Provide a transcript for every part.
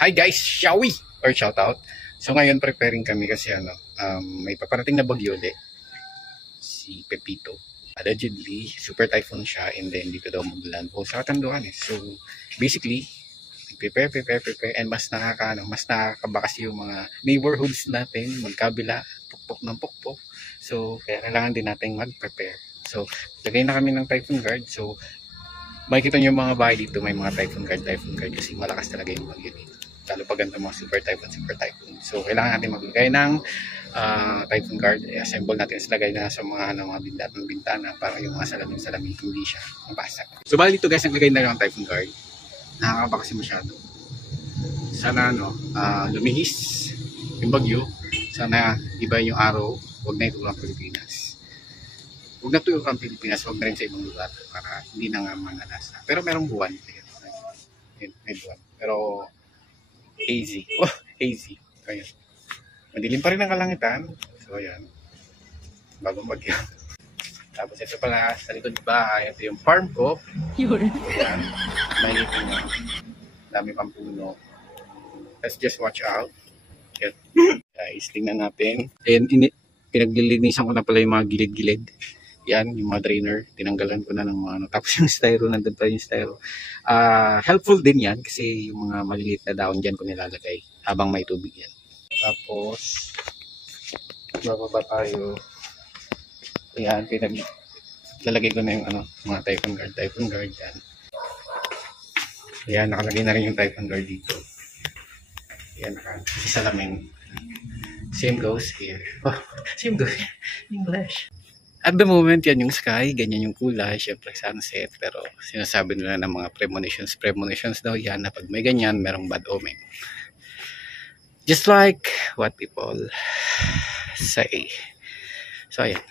Hi guys, shall we? Or shout out. So ngayon preparing kami kasi may paparating na bagyo ulit. Si Pepito. Allegedly, super typhoon siya and then dito daw maglandfall sa Catanduanes. So basically, prepare and mas nakakaba kasi yung mga neighborhoods natin magkabila, pukpok ng pukpok. So kaya kailangan din natin mag-prepare. So lagay na kami ng typhoon guard. So makikita nyo yung mga bahay dito, may mga typhoon guard kasi malakas talaga yung bagyo dito. Lalo pag ganito mga super typhoon. So kailangan natin maglagay ng typhoon guard. I-assemble natin sa lagay na sa mga bintana para yung mga salamin hindi siya mabasag. So bali dito guys, naglagay na lang ng typhoon guard. Nakakaba kasi masyado. Sana lumihis yung bagyo. Sana iba yung araw. Huwag na itulong ang Pilipinas. Huwag na tuyok ang Pilipinas, huwag na rin sa ibang lugar para hindi na nga manalasa. Pero merong buwan. May buwan. Pero hazy. Oh, hazy. Ayan. Madilim pa rin ang kalangitan. So ayan. Bagong bagyo. Tapos ito pala sa likod bahay. Ito yung farm ko. Ayan. May dami pang puno. Let's just watch out. Ayan. Guys, tingnan natin. And pinaglilinisan ko na pala yung mga gilid-gilid. Yan, yung mga drainer, tinanggalan ko na ng mga tapos yung styro, nandun pa yung styro. Helpful din yan kasi yung mga maliliit na daon dyan ko nilalagay habang may tubig yan. Tapos, bababa tayo. Ayan, lalagay ko na yung mga typhoon guard yan. Ayan, nakalagay na rin yung typhoon guard dito. Ayan, nakasalamin. Same goes here. Oh, same goes here. English. At the moment, yan yung sky, ganyan yung kulay, syempre sunset, pero sinasabi nila ng mga premonitions daw yan na pag may ganyan, merong bad omen. Just like what people say. So, ayan.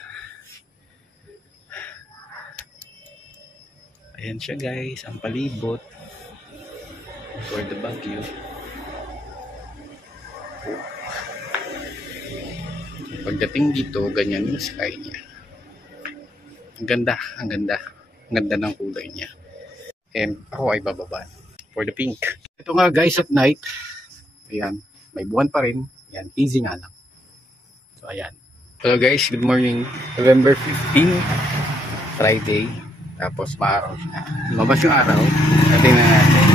Ayan siya guys, ang palibot for the bagyo. Pagdating dito, ganyan yung sky niya. Ang ganda ng kulay niya. And ako ay bababa for the pink. Ito nga guys at night. Ayan, may buwan pa rin. Ayan, easy nga lang. So ayan. Hello guys, good morning. November 15, Friday. Tapos maaraw na. Lumabas yung araw. Natin na natin.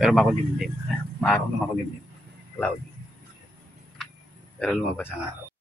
Pero makulim din. Maaraw na makulim din. Cloudy. Pero lumabas ang araw.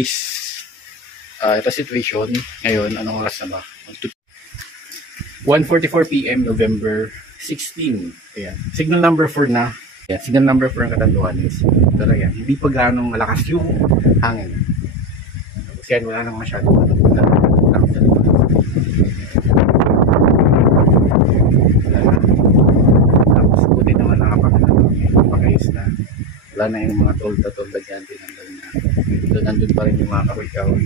Anyways, ito situation. Ngayon, anong oras na ba? 1:44 PM, November 16. Ayan. Signal number 4 na. Ayan. Signal number 4 ang Catanduanes. Pero ayan, hindi pa ganong malakas yung hangin. Kasi yan, wala nang masyadong tapos buti naman nakapag-ayos na. Wala na yung mga tolda dyan. Nandun pa rin yung mga kahoy-kahoy.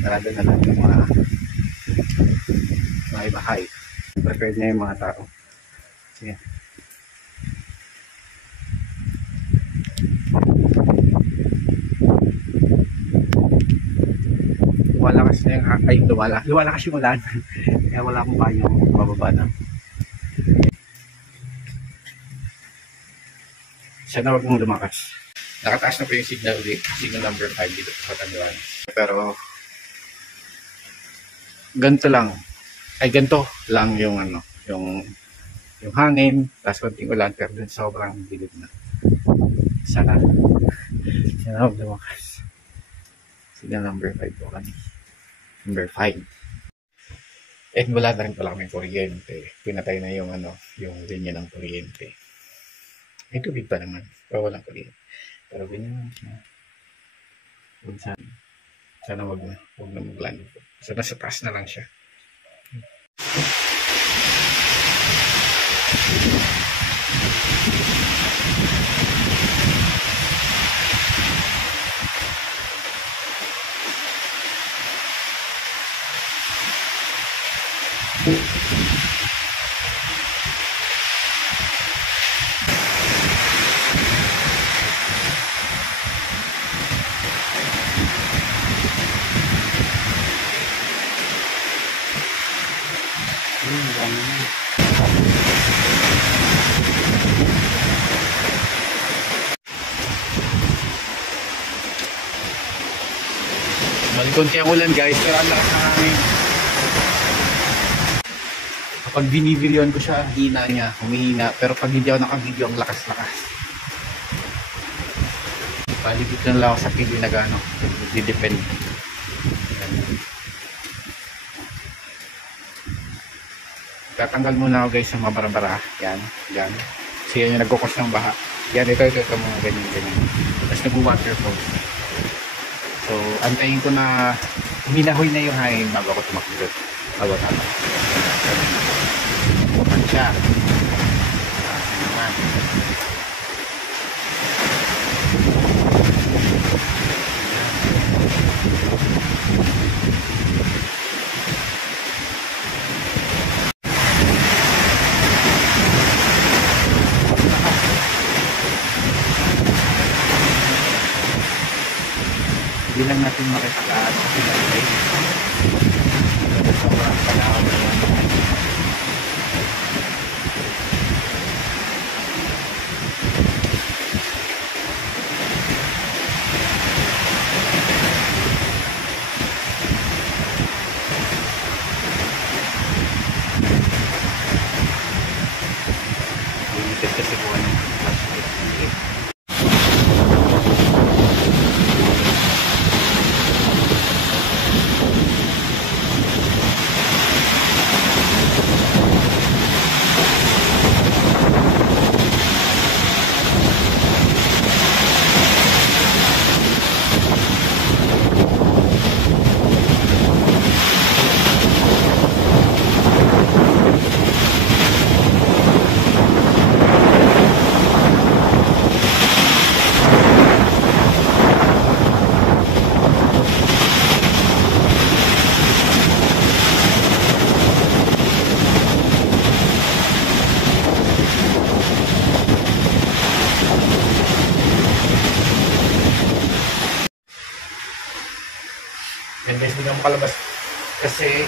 Narado na lang yung mga bahay. Prepared na yung mga tao. Sige. Lumalakas na yung lumalakas yung ulan. Kaya wala akong kayang bababa na. Sana wag mong lumakas. Nakataas na po yung signal number 5 dito sa Catanduanes. Pero ganito lang yung yung hangin, tapos konting ulan, pero dun sobrang dilim na. Sana wag lumakas. Signal number 5 po kami. Number 5. And wala na rin pala kami kuryente. Pinatay na yung linya ng kuryente. May tubig pa naman, pero walang kuryente. Pero ganyan lang siya. Sana wag na maglan. So nasa taas na lang siya. Konti ang ulan guys, pero ang lakas ng hangin. Kapag binivideoan ko siya, hina niya, humihina. Pero pag hindi ako naka-video, ang lakas-lakas. Palibig lang ako sa pili na gano'n. Didepend. Tatanggal muna ako guys sa mga barabara. Yan. Kasi yan yung nagkukos ng baha. Yan, ito mga ganyan. Tapos nag-waterfall. So, antayin ko na minahoy na yung hangin bago ako tumakbo. Bago tama. Bukan siya. Naman. Hindi lang natin makitakaan sa pinagay. Sobrang panahon na yan. Limited kasi buwan ng flashlight. And guys, hindi na makalabas kasi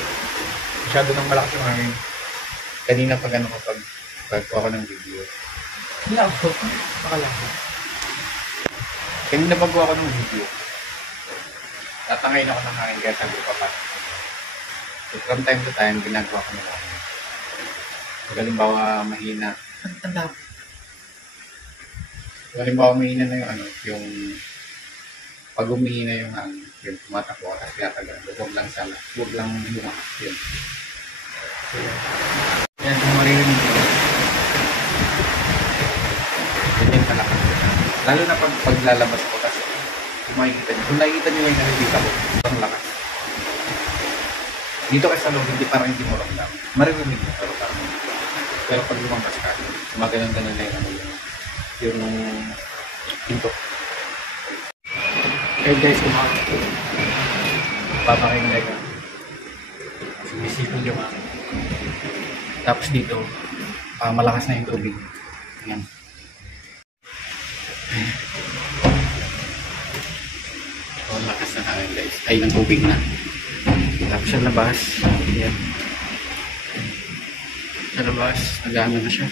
masyado nang malakas yung hangin. Kanina pag ako ng video. Labo, makalabas. Kanina pag ako ng video, tatangayin ako ng hangin kaya sabi ko pa. So from time to time, ginagawa ko na lang. Pag halimbawa mahina. Halimbawa mahina na yung Pag humingi na yung hangin, yun, tumatakbo at tinatagal. Huwag lang sana. Huwag lang lumakas. Yun. So, yan, kung maririnig nyo. Ganyan kalakas. Lalo na pag lalabas ko kasi kung nakikita nyo yung nakikita ko, ang lakas. Dito kasi sa loob, hindi mo ramdam. Maririnig mo, pero pag lumabas ka, maganon-ganon na yung pinto. Okay guys, kumakain ko. Papakain na yun. Sumisipol yung akin. Tapos dito, malakas na yung tubig. Ayan. So, lakas na hangin guys. Ay, ng tubig na. Tapos sa labas, ayan. Sa labas, nag-ano na siya.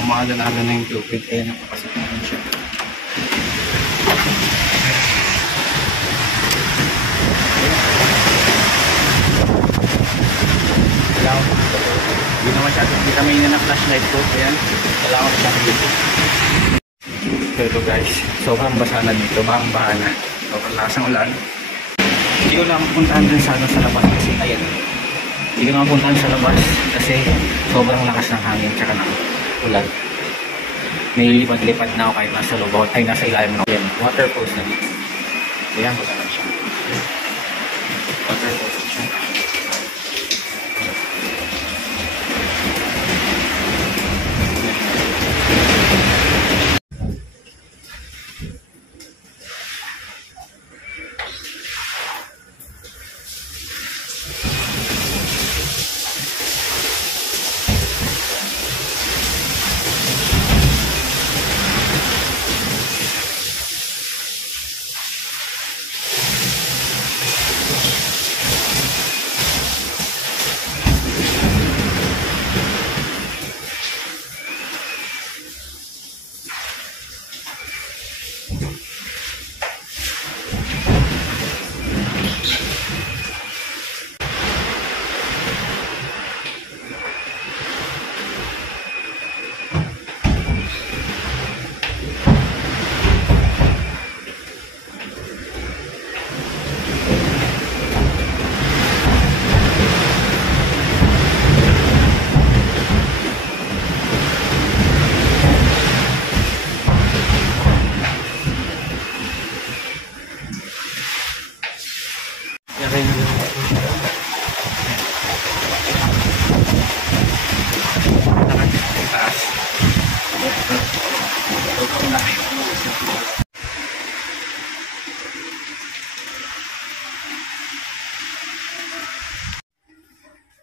Umaga-aga na yung tubig, kaya napapasok na rin siya. Hindi na masyado, hindi kami na flashlight ko, ayan. Wala ako siyang dito. Pero guys, sobrang basa na dito, bahang-baha na. Sobrang lakas ng ulan. Hindi ko na mapuntahan dun sa labas kasi ayan. Hindi ko na mapuntahan sa labas kasi sobrang lakas ng hangin tsaka ng ulan. Nililipad-lipad na ako kahit nasa loob ay nasa ilalim na ako. Yan, waterfalls na dito. Ayan, basta na siya. Waterfalls na siya.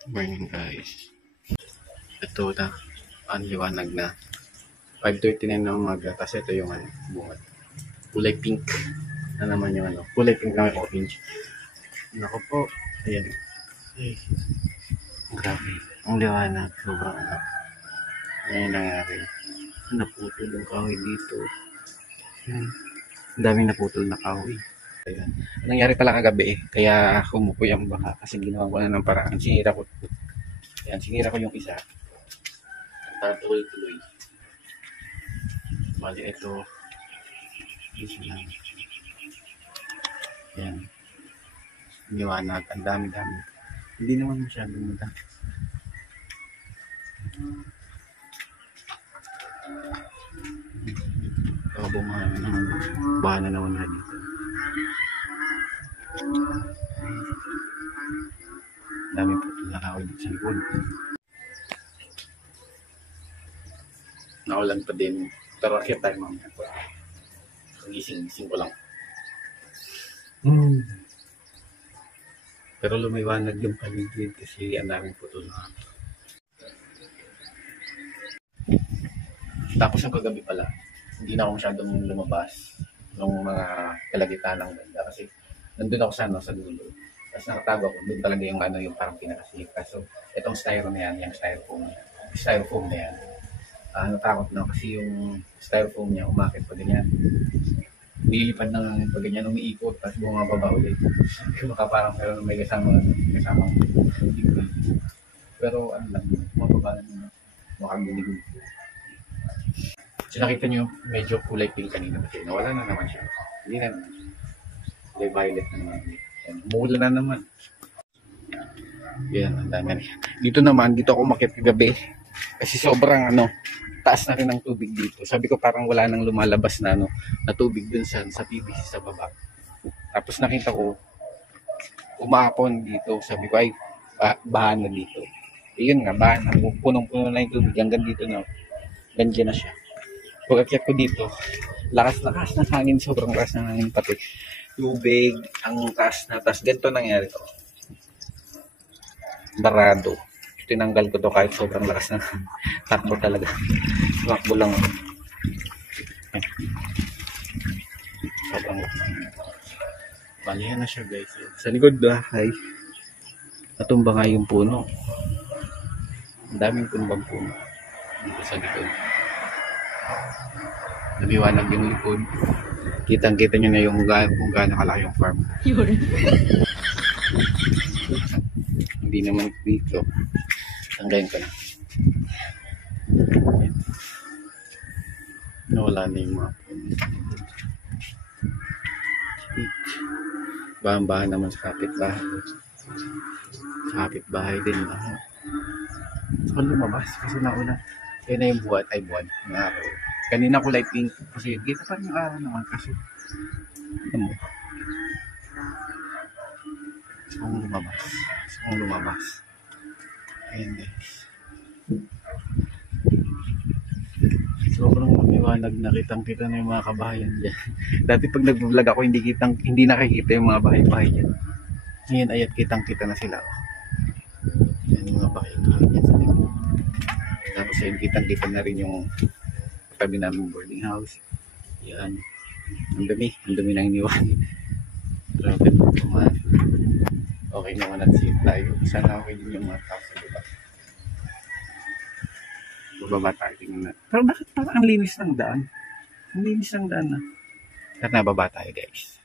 Morning guys. Ito na, ang liwanag na. 5:39 na umaga. Tapos ito yung bunga. Kulay pink na naman yung kulay pink na may orange. Naku po. Ayan. Ay. Grabe. Ang liwanag. Sobrang Ayan nangyari. Naputol yung kahoy dito. Ayan. Ang daming naputol na kahoy. Ayan. Nangyari pala kagabi kaya humupoy ang baka kasi ginawa ko na ng paraan. Sinira ko. Ayan, sinira ko yung isa. Para tuloy-tuloy. Bali ito. Isa lang. Ayan. Liwanag. Ang dami-dami. Hindi naman masyadong madami. Bumahan naman. Bahan na naman na dito. Dami po nakawin dito sa likod. Naulan pa din. Pero akit tayo mamaya po. Gising ko lang. Pero lumiwanag yung paligid kasi ang daming putol na. Tapos ang kagabi pala, hindi na ako masyadong lumabas nung mga kalagitan ng banda kasi nandun ako sa dulo. Tapos nakatago ako, doon talaga yung parang pinakasafe. So, itong styro na yan, yung styrofoam na yan. Natakot na kasi yung styrofoam niya umakit pa ganyan. Nilipad na nga pag ganyan, umiikot, tapos bumababa ulit. Baka parang may kasamang tigil. Pero ano lang, bumababa na makaguligulo. So nakita nyo, medyo kulay pink kanina kasi nawala na naman siya. Hindi na naman. Kulay violet na naman. Yan, mula na naman. Yan, ang dami. Dito naman, dito ako umakyat kagabi. Kasi sobrang taas na rin ang tubig dito. Sabi ko parang wala nang lumalabas na na tubig dun sa PVC sa baba. Tapos nakita ko, umapon dito. Sabi ko ay, bahan na dito. Yun nga, bahan na. Punong-puno na yung tubig. Hanggang dito na. Ganyan na siya. Pag-akyat ko dito, lakas-lakas ng hangin. Sobrang lakas ng hangin pati. Tubig, ang taas na. Tapos ganito nangyari to. Barado. Tinanggal ko to kahit sobrang lakas na takbo talaga. Tumakbo lang. Sobrang balihan na siya guys. Sa likod bahay, natumba nga yung puno. Ang daming tumbang puno dito sa likod. Nabiwanag yung likod. Kitang-kita nyo na yung kung gaano kalaki yung farm. Hindi naman dito. Tanggayin ko na. Nawala na yung mga puno. Bahan-bahan naman sa kapitbahay. Sa kapitbahay din lahat. So lumabas kasi nauna. Kaya na yung buwan ay buwan ng araw. Kanina kulay pink kasi dito pa yung araw naman kasi kung lumabas. Ayan guys. Sobrang lumiwanag na kitang-kita na yung mga kabahayan dyan. Dati pag nag-vlog ako, hindi nakikita yung mga bahay-bahay dyan. Ngayon ayat kitang-kita na sila. Yan yung mga bahay-bahay dyan sa likod. Tapos ayun, kitang-kita na rin yung katabi namin boarding house. Yan. Ang dumi ng iniwan. Grabe naman. Okay naman at safe tayo. Sana okay din yung mga tao sa baba. Bababa tayo, tingnan natin. Pero bakit parang ang linis ng daan? Ang linis ng daan na. At nababa tayo guys.